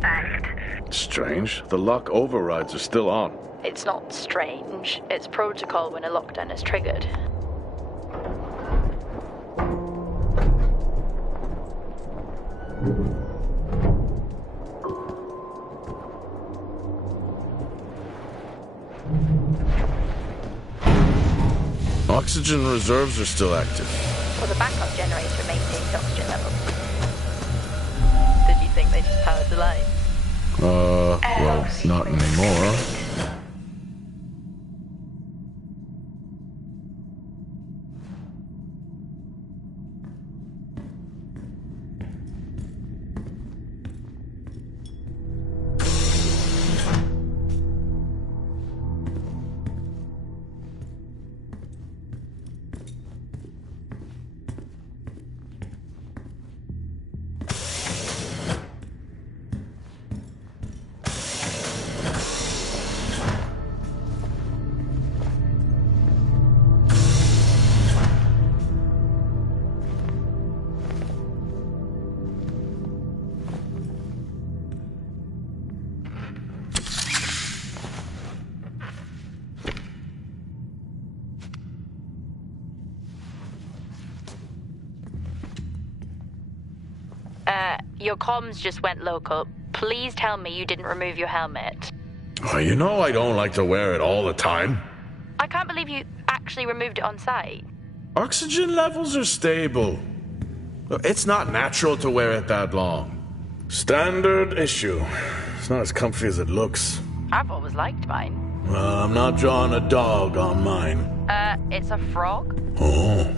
effect. Strange. The lock overrides are still on. It's not strange. It's protocol when a lockdown is triggered. Oxygen reserves are still active. Well, the backup generator maintains oxygen levels. Did you think they just powered the lights? Well, not anymore. Your comms just went local. Please tell me you didn't remove your helmet. Oh, you know I don't like to wear it all the time. I can't believe you actually removed it on site. Oxygen levels are stable. It's not natural to wear it that long. Standard issue. It's not as comfy as it looks. I've always liked mine. Well, I'm not drawing a dog on mine. It's a frog? Oh.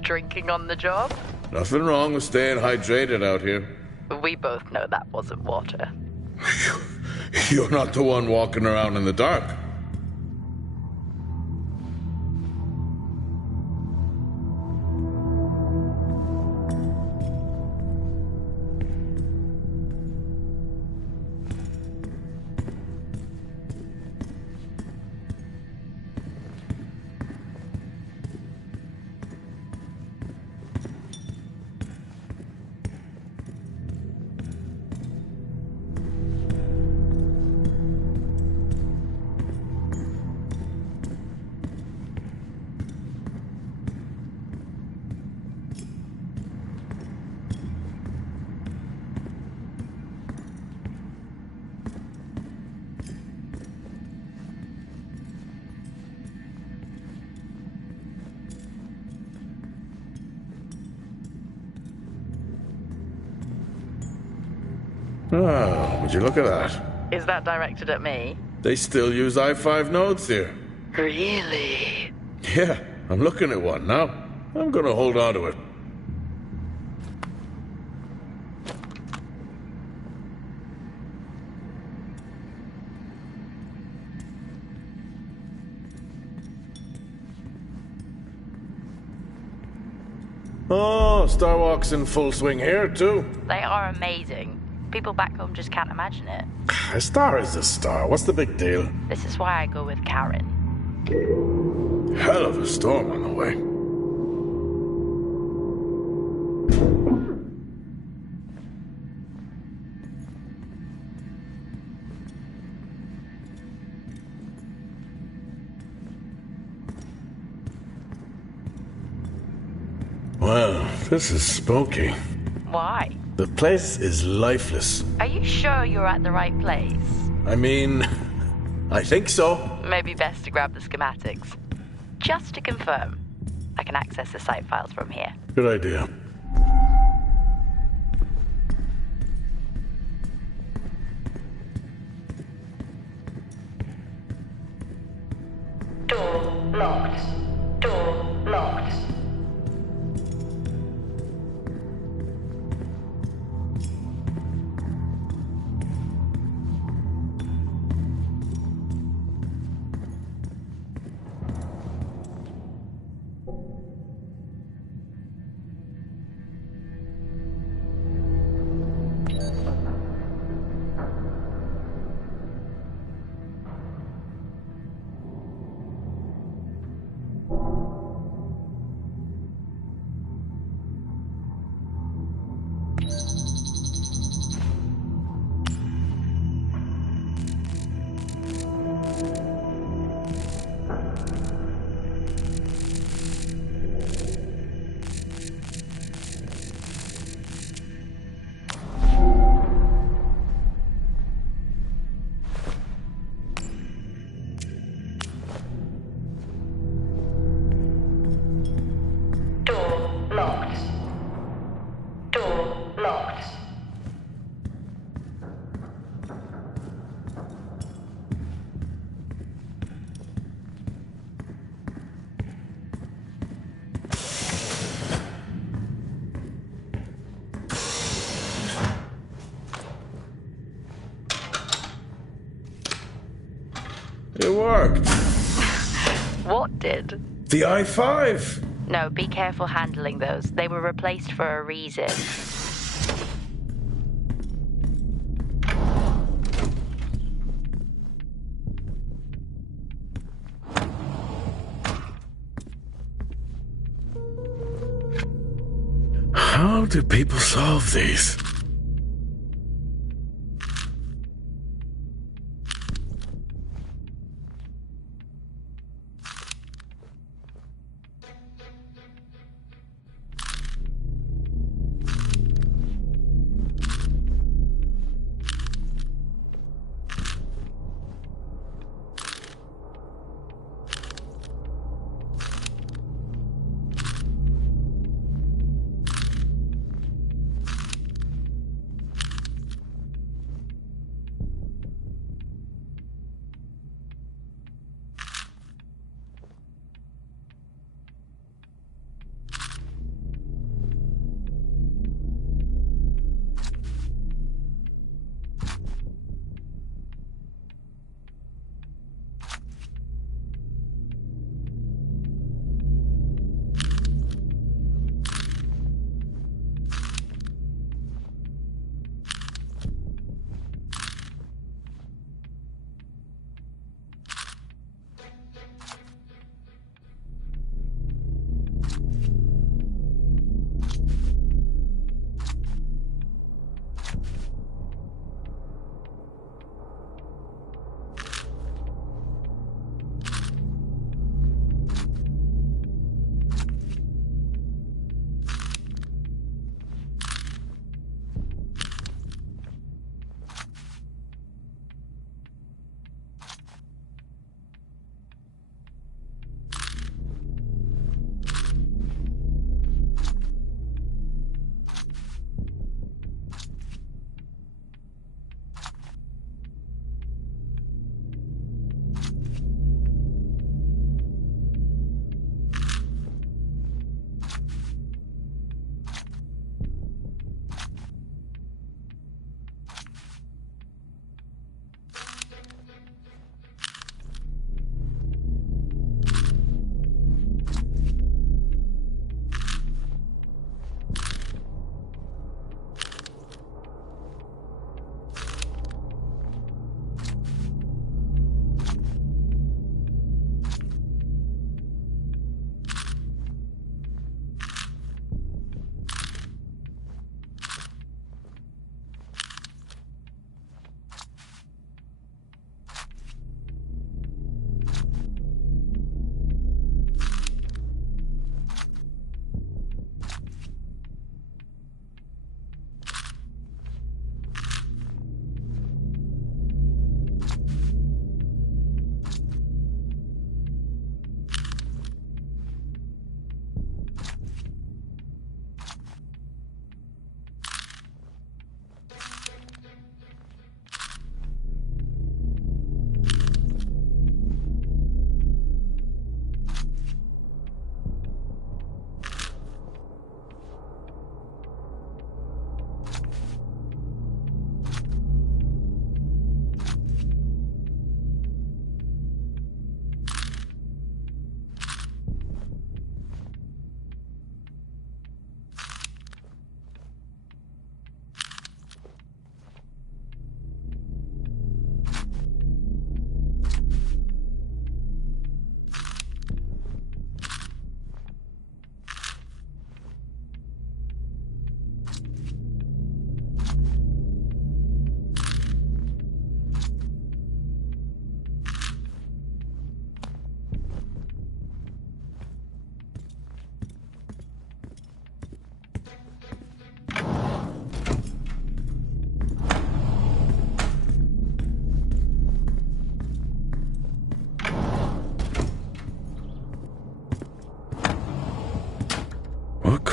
Drinking on the job? Nothing wrong with staying hydrated out here. We both know that wasn't water. You're not the one walking around in the dark. Oh, would you look at that? Is that directed at me? They still use i5 nodes here. Really? Yeah, I'm looking at one now. I'm gonna hold on to it. Oh, Starwalk's in full swing here, too. They are amazing. People back home just can't imagine it. A star is a star. What's the big deal? This is why I go with Karen. Hell of a storm on the way. Well, this is spooky. Why? The place is lifeless. Are you sure you're at the right place? I mean, I think so. Maybe best to grab the schematics. Just to confirm, I can access the site files from here. Good idea. Door locked. Door locked. It worked. What did? The I-5. No, be careful handling those. They were replaced for a reason. How do people solve these?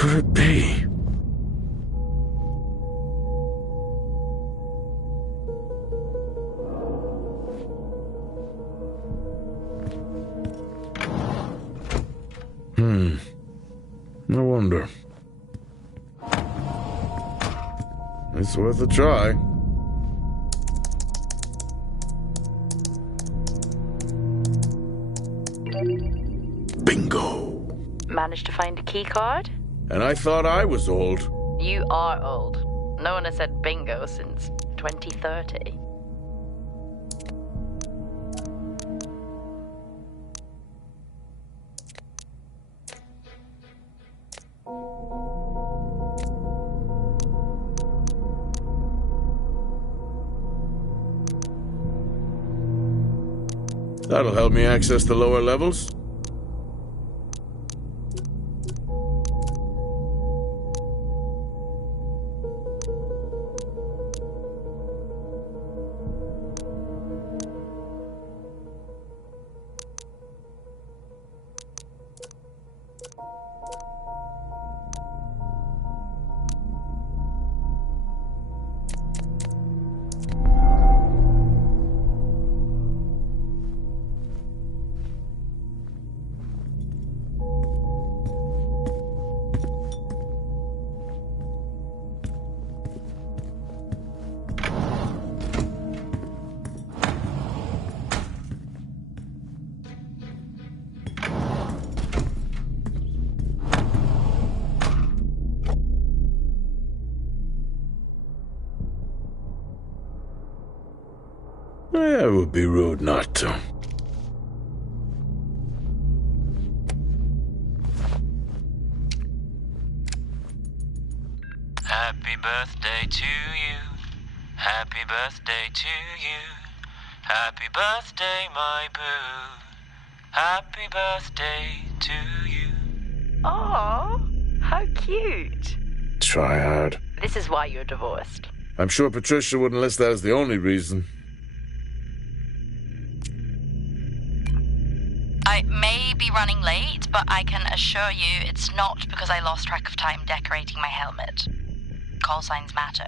could it be? No wonder. It's worth a try. Bingo! Managed to find a key card? And I thought I was old. You are old. No one has said bingo since 2030. That'll help me access the lower levels. It would be rude not to. Happy birthday to you. Happy birthday to you. Happy birthday, my boo. Happy birthday to you. Oh, how cute. Try hard. This is why you're divorced. I'm sure Patricia wouldn't list that as the only reason. I may be running late, but I can assure you it's not because I lost track of time decorating my helmet. Call signs matter.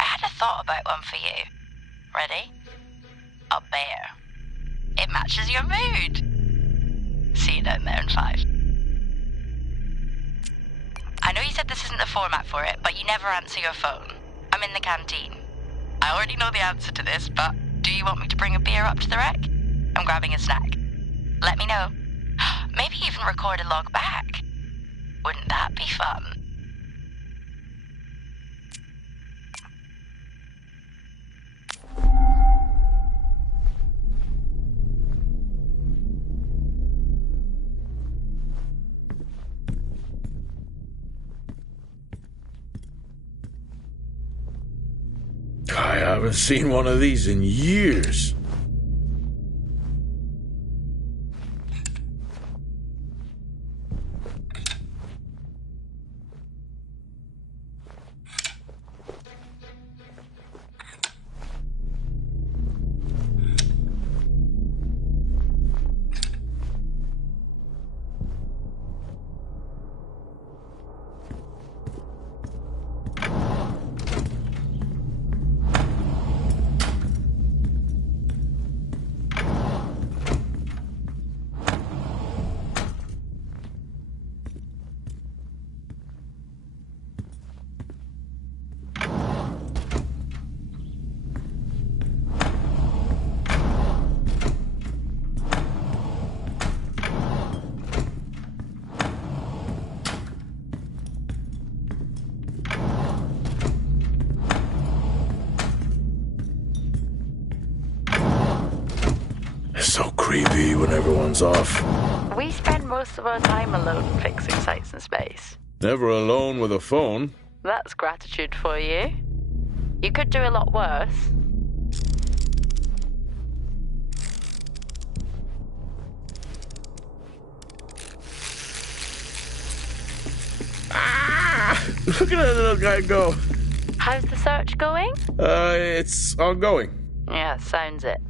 I had a thought about one for you. Ready? A bear. It matches your mood. See you down there in 5. I know you said this isn't the format for it, but you never answer your phone. I'm in the canteen. I already know the answer to this, but do you want me to bring a beer up to the wreck? I'm grabbing a snack. Let me know. Maybe even record a log back. Wouldn't that be fun? I haven't seen one of these in years. So creepy when everyone's off. We spend most of our time alone fixing sights in space. Never alone with a phone. That's gratitude for you. You could do a lot worse. Ah! Look at that little guy go. How's the search going? It's ongoing. Yeah, sounds it.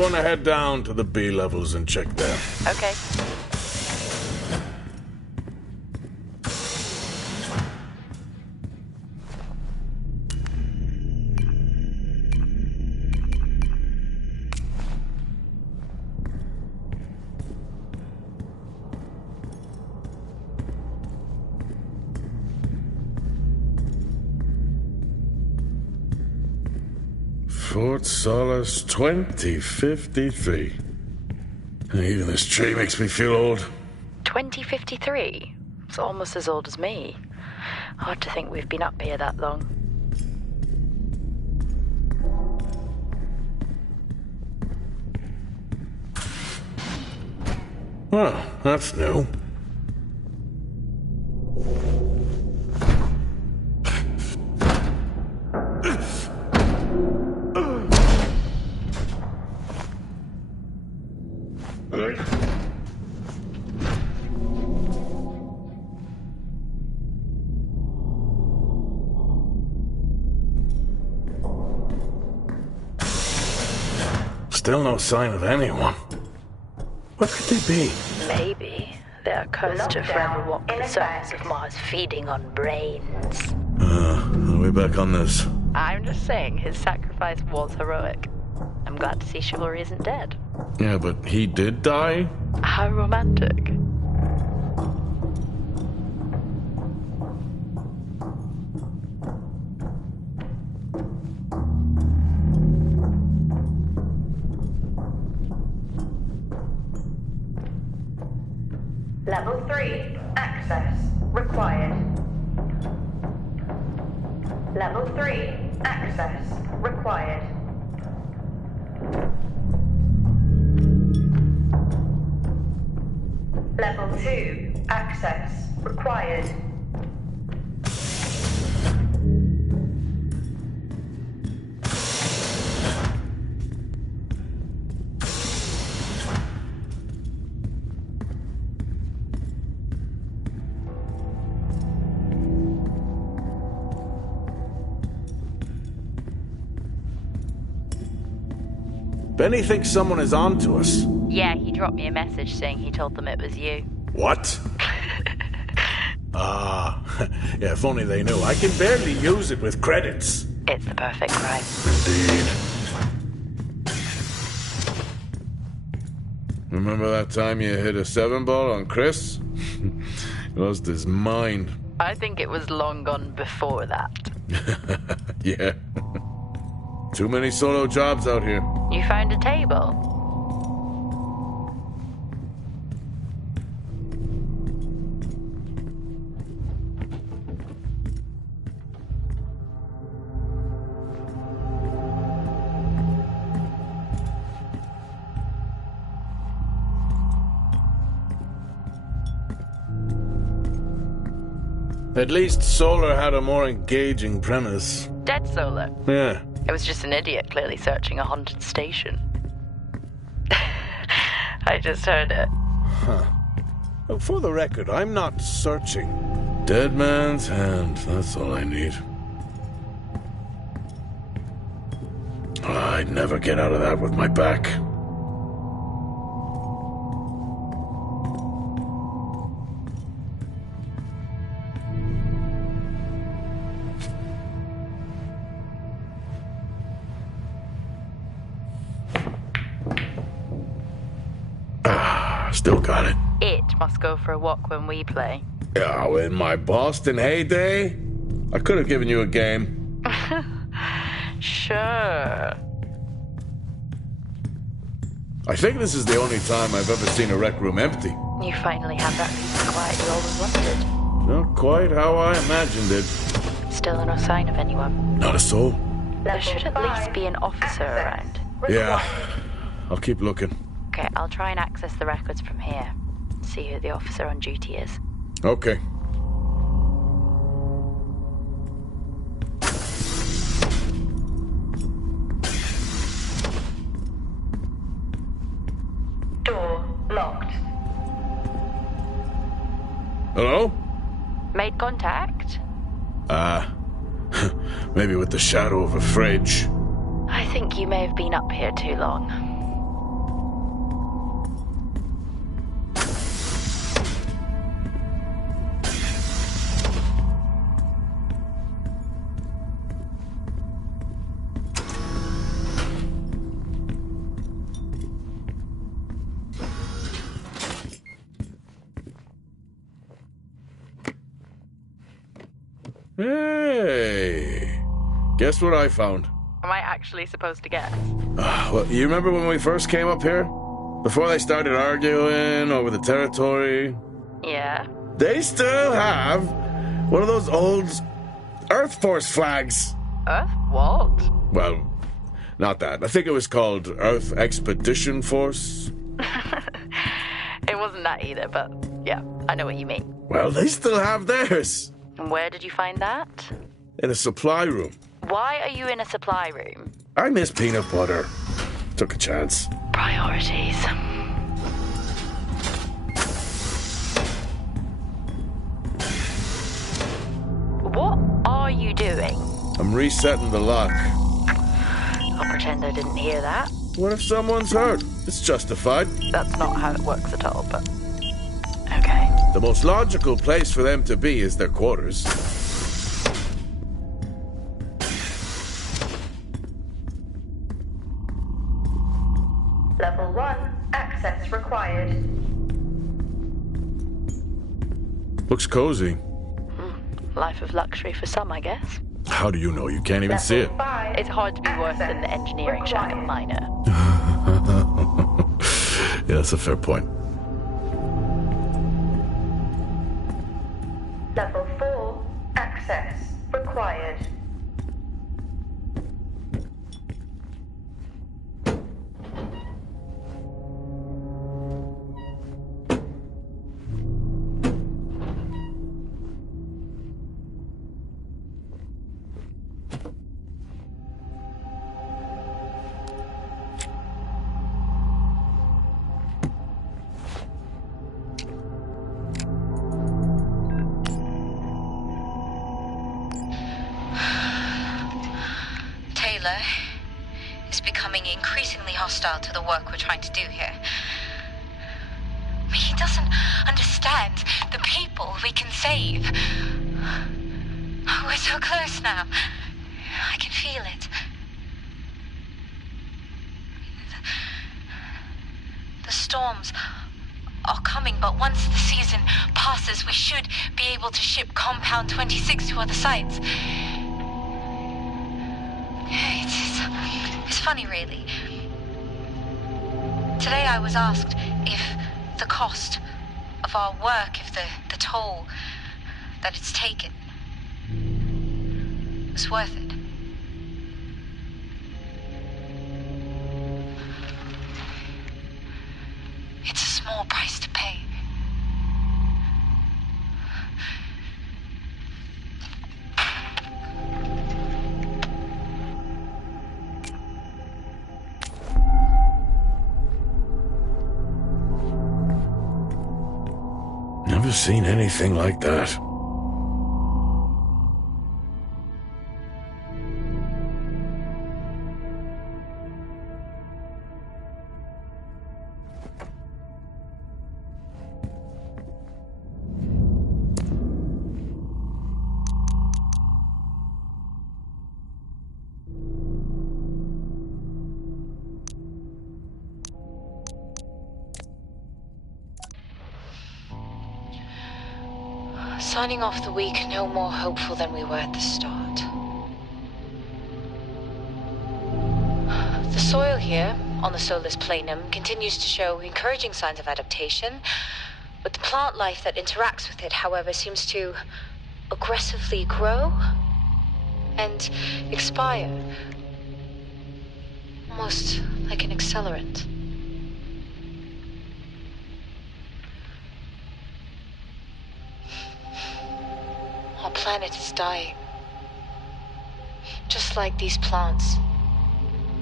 want to head down to the B levels and check there. Okay. Fort Solis 2053. Even this tree makes me feel old. 2053? It's almost as old as me. Hard to think we've been up here that long. Well, that's new. Still no sign of anyone. What could they be? Maybe they're cursed to forever walk the surface of Mars feeding on brains. Are we back on this? I'm just saying his sacrifice was heroic. I'm glad to see chivalry isn't dead. Yeah, but he did die? How romantic. Level 3, access required. Level 3, access required. Level 2, access required. Benny thinks someone is on to us. Yeah, he dropped me a message saying he told them it was you. What? Yeah, if only they knew. I can barely use it with credits. It's the perfect crime. Indeed. Remember that time you hit a 7-ball on Chris? He lost his mind. I think it was long gone before that. Yeah. Too many solo jobs out here. You found a table? At least Solar had a more engaging premise. Dead Solar. Yeah. It was just an idiot clearly searching a haunted station. I just heard it. Huh. Well, for the record, I'm not searching. Dead man's hand, that's all I need. I'd never get out of that with my back. Still got it. It must go for a walk when we play. Oh, in my Boston heyday, I could have given you a game. Sure. I think this is the only time I've ever seen a rec room empty. You finally had that peace and quiet you always wanted. Not quite how I imagined it. Still no sign of anyone. Not a soul. There should at least be an officer around. Yeah, I'll keep looking. Okay, I'll try and access the records from here. See who the officer on duty is. Okay. Door locked. Hello? Made contact? Maybe with the shadow of a fridge. I think you may have been up here too long. Hey, guess what I found? Am I actually supposed to guess? Well, you remember when we first came up here? Before they started arguing over the territory? Yeah. They still have one of those old Earth Force flags. Earth? What? Well, not that. I think it was called Earth Expedition Force. It wasn't that either, but yeah, I know what you mean. Well, they still have theirs. And where did you find that? In a supply room. Why are you in a supply room? I miss peanut butter. Took a chance. Priorities. What are you doing? I'm resetting the lock. I'll pretend I didn't hear that. What if someone's hurt? It's justified. That's not how it works at all, but... okay. The most logical place for them to be is their quarters. Level 1, access required. Looks cozy. Life of luxury for some, I guess. How do you know? You can't even see it. Level 5, It's hard to be worse than the engineering shack at Miner. Yeah, that's a fair point. Level 4, access required. Taylor is becoming increasingly hostile to the work we're trying to do here. He doesn't understand the people we can save. We're so close now. I can feel it. The storms are coming, but once the season passes, we should be able to ship Compound 26 to other sites. It's funny, really. Today I was asked if the cost of our work, if the toll that it's taken was worth it. It's a small price to pay. Never seen anything like that. Signing off the week no more hopeful than we were at the start. The soil here, on the Solis planum, continues to show encouraging signs of adaptation, but the plant life that interacts with it, however, seems to aggressively grow and expire, almost like an accelerant. Our planet is dying. Just like these plants.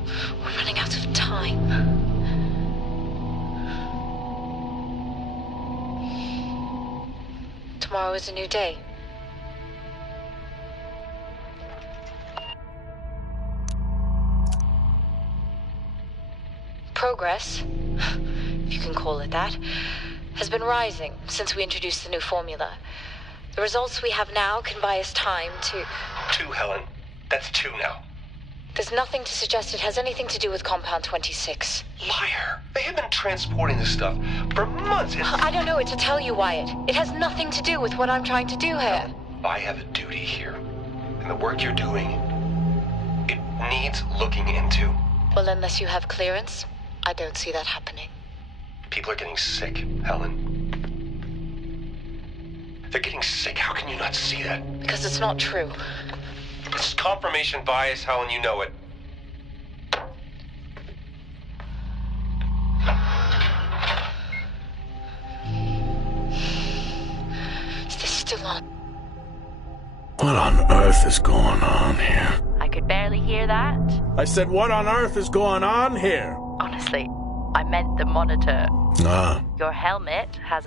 We're running out of time. Tomorrow is a new day. Progress, if you can call it that, has been rising since we introduced the new formula. The results we have now can buy us time to... 2, Helen. That's 2 now. There's nothing to suggest it has anything to do with Compound 26. Liar. They have been transporting this stuff for months. I don't know what to tell you, Wyatt. It has nothing to do with what I'm trying to do here. I have a duty here. And the work you're doing, it needs looking into. Well, unless you have clearance, I don't see that happening. People are getting sick, Helen. They're getting sick. How can you not see that? Because it's not true. This is confirmation bias, Helen. You know it. Is this still on? What on earth is going on here? I could barely hear that. I said, what on earth is going on here? Honestly, I meant the monitor. Ah. Your helmet has a